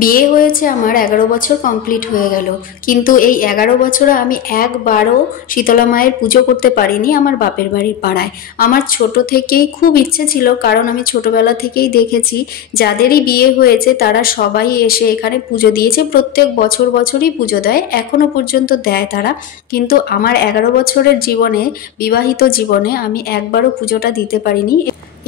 বিয়ে হয়েছে আমার 11 বছর কমপ্লিট হয়ে গেল, কিন্তু এই 11 বছরে আমি একবারও শীতলা মায়ের পুজো করতে পারিনি আমার বাপের বাড়ির পাড়ায়। আমার ছোট থেকেই খুব ইচ্ছে ছিল, কারণ আমি ছোটবেলা থেকেই দেখেছি যাদেরই বিয়ে হয়েছে তারা সবাই এসে এখানে পুজো দিয়েছে। প্রত্যেক বছর বছরই পুজো দেয়, এখনো পর্যন্ত দেয় তারা। কিন্তু আমার 11 বছরের জীবনে, বিবাহিত জীবনে, আমি একবারও পুজোটা দিতে পারিনি।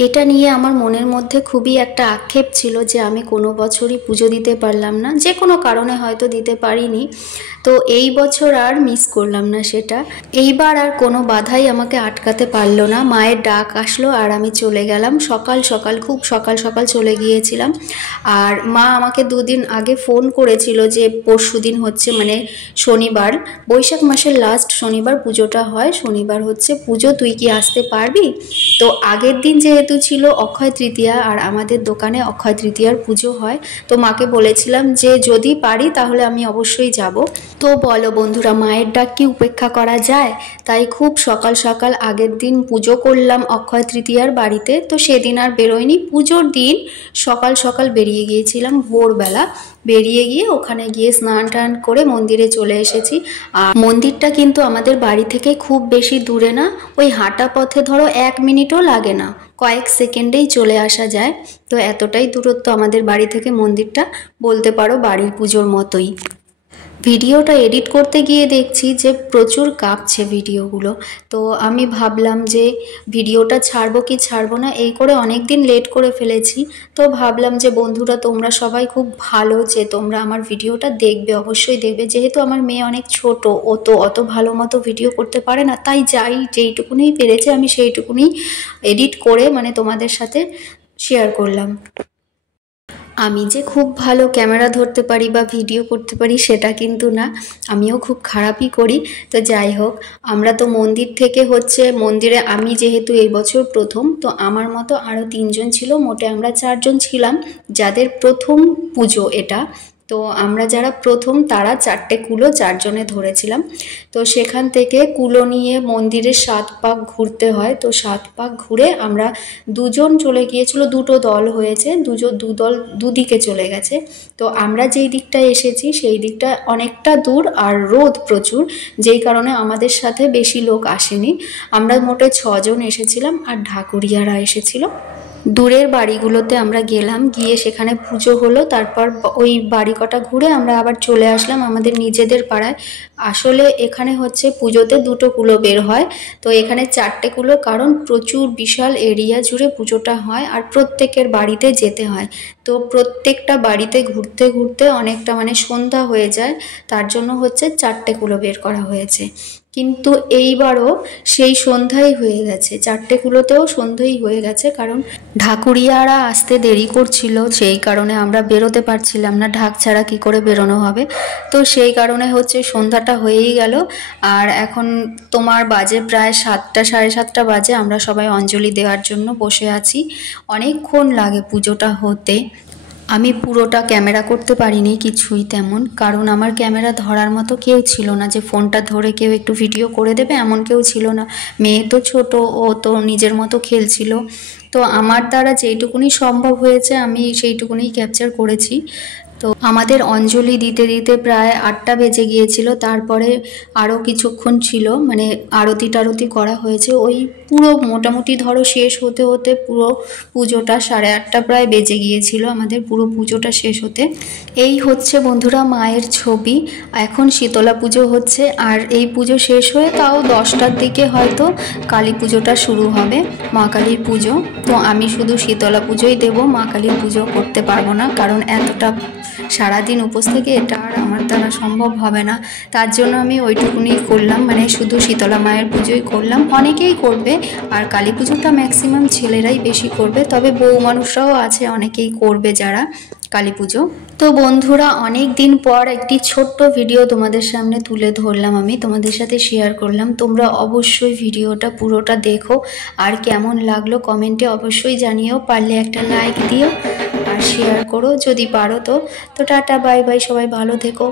এটা নিয়ে আমার মনের মধ্যে খুবই একটা আক্ষেপ ছিল যে আমি কোনো বছরই পুজো দিতে পারলাম না, যে কোনো কারণে হয়তো দিতে পারিনি। তো এই বছর আর মিস করলাম না সেটা। এইবার আর কোনো বাধাই আমাকে আটকাতে পারলো না। মায়ের ডাক আসলো আর আমি চলে গেলাম। সকাল সকাল, খুব সকাল সকাল চলে গিয়েছিলাম। আর মা আমাকে দুদিন আগে ফোন করেছিল যে পরশুদিন হচ্ছে, মানে শনিবার, বৈশাখ মাসের লাস্ট শনিবার পুজোটা হয়, শনিবার হচ্ছে পুজো, তুই কি আসতে পারবি? তো আগের দিন যেহেতু ছিল অক্ষয় তৃতীয়া, আর আমাদের দোকানে অক্ষয় তৃতীয়ার পুজো হয়, তো মাকে বলেছিলাম যে যদি পারি তাহলে আমি অবশ্যই যাব। তো বলো বন্ধুরা, মায়ের ডাক কি উপেক্ষা করা যায়? তাই খুব সকাল সকাল আগের দিন পুজো করলাম অক্ষয় তৃতীয়ার বাড়িতে। তো সেদিন আর বেরোয়নি, পুজোর দিন সকাল সকাল বেরিয়ে গিয়েছিলাম, ভোরবেলা বেরিয়ে গিয়ে ওখানে গিয়ে স্নান টান করে মন্দিরে চলে এসেছি। আর মন্দিরটা কিন্তু আমাদের বাড়ি থেকে খুব বেশি দূরে না, ওই হাঁটা পথে ধরো 1 মিনিটও লাগে না, কয়েক সেকেন্ডেই চলে আসা যায়। তো এতটাই দূরত্ব আমাদের বাড়ি থেকে মন্দিরটা, বলতে পারো বাড়ির পুজোর মতোই। ভিডিওটা এডিট করতে গিয়ে দেখছি যে প্রচুর কাঁপছে ভিডিওগুলো। তো আমি ভাবলাম যে ভিডিওটা ছাড়বো কি ছাড়বো না, এই করে অনেক দিন লেট করে ফেলেছি। তো ভাবলাম যে বন্ধুরা তোমরা সবাই খুব ভালো, যে তোমরা আমার ভিডিওটা দেখবে, অবশ্যই দেখবে। যেহেতু আমার মেয়ে অনেক ছোট, ও তো অত ভালো মতো ভিডিও করতে পারে না, তাই যেইটুকুনি পেরেছে আমি সেইটুকুনি এডিট করে মানে তোমাদের সাথে শেয়ার করলাম। আমি যে খুব ভালো ক্যামেরা ধরতে পারি বা ভিডিও করতে পারি সেটা কিন্তু না, আমিও খুব খারাপই করি। তো যাই হোক, আমরা তো মন্দির থেকে হচ্ছে মন্দিরে, আমি যেহেতু এই বছর প্রথম, তো আমার মতো আরও 3 জন ছিল, মোটে আমরা 4 জন ছিলাম যাদের প্রথম পুজো এটা। তো আমরা যারা প্রথম তারা 4টে কুলো 4 জনে ধরেছিলাম। তো সেখান থেকে কুলো নিয়ে মন্দিরের 7 পাক ঘুরতে হয়। তো 7 পাক ঘুরে আমরা 2 জন চলে গিয়েছিল, 2টো দল হয়েছে, দু দল দুদিকে চলে গেছে। তো আমরা যেই দিকটায় এসেছি সেই দিকটা অনেকটা দূর আর রোদ প্রচুর, যেই কারণে আমাদের সাথে বেশি লোক আসেনি। আমরা মোটে 6 জন এসেছিলাম আর ঢাকুরিয়ারা এসেছিল। দূরের বাড়িগুলোতে আমরা গেলাম, গিয়ে সেখানে পুজো হলো, তারপর ওই বাড়ি কটা ঘুরে আমরা আবার চলে আসলাম আমাদের নিজেদের পাড়ায়। আসলে এখানে হচ্ছে পুজোতে 2টো কুলো বের হয়, তো এখানে 4টে কুলো, কারণ প্রচুর বিশাল এরিয়া জুড়ে পুজোটা হয় আর প্রত্যেকের বাড়িতে যেতে হয়। তো প্রত্যেকটা বাড়িতে ঘুরতে ঘুরতে অনেকটা মানে সন্ধ্যা হয়ে যায়, তার জন্য হচ্ছে 4টে কুলো বের করা হয়েছে। কিন্তু এইবারও সেই সন্ধ্যাই হয়ে গেছে, 4টে কুলোতেও সন্ধ্যাই হয়ে গেছে, কারণ ঢাকুরিয়ারা আসতে দেরি করছিল, সেই কারণে আমরা বেরোতে পারছিলাম না, ঢাক ছাড়া কী করে বেরোনো হবে। তো সেই কারণে হচ্ছে সন্ধ্যাটা হয়েই গেল। আর এখন তোমার বাজে প্রায় 7টা, সাড়ে 7টা বাজে, আমরা সবাই অঞ্জলি দেওয়ার জন্য বসে আছি। অনেকক্ষণ লাগে পুজোটা হতে। আমি পুরোটা ক্যামেরা করতে পারিনি কিছুই তেমন, কারণ আমার ক্যামেরা ধরার মতো কেউ ছিল না, যে ফোনটা ধরে কেউ একটু ভিডিও করে দেবে এমন কেউ ছিল না। মেয়ে তো ছোট, ও তো নিজের মতো খেলছিল। তো আমার দ্বারা যেইটুকুনি সম্ভব হয়েছে আমি সেইটুকুনি ক্যাপচার করেছি। তো আমাদের অঞ্জলি দিতে দিতে প্রায় 8টা বেজে গিয়েছিল। তারপরে আরও কিছুক্ষণ ছিল, মানে আরতি টারতি করা হয়েছে, ওই পুরো মোটামুটি ধরো শেষ হতে হতে পুরো পুজোটা 8:30 প্রায় বেজে গিয়েছিল আমাদের পুরো পুজোটা শেষ হতে। এই হচ্ছে বন্ধুরা মায়ের ছবি। এখন শীতলা পুজো হচ্ছে, আর এই পুজো শেষ হয়ে তাও 10টার দিকে হয়তো কালী পুজোটা শুরু হবে, মা কালীর পুজো। তো আমি শুধু শীতলা পুজোই দেব, মা কালীর পুজো করতে পারবো না, কারণ এতটা সারাদিন উপোস থেকে এটা আর আমার দ্বারা সম্ভব হবে না। তার জন্য আমি ওইটুকুনি করলাম, মানে শুধু শীতলা মায়ের পুজোই করলাম। অনেকেই করবে, আর কালী পুজোটা ম্যাক্সিমাম ছেলেরাই বেশি করবে, তবে বউ মানুষরাও আছে অনেকেই করবে যারা কালী পুজো। তো বন্ধুরা, অনেক দিন পর একটি ছোট্ট ভিডিও তোমাদের সামনে তুলে ধরলাম, আমি তোমাদের সাথে শেয়ার করলাম। তোমরা অবশ্যই ভিডিওটা পুরোটা দেখো, আর কেমন লাগলো কমেন্টে অবশ্যই জানিও, পারলে একটা লাইক দিও আর শেয়ার করো যদি পারো। তো টাটা, বাই বাই, সবাই ভালো থেকো।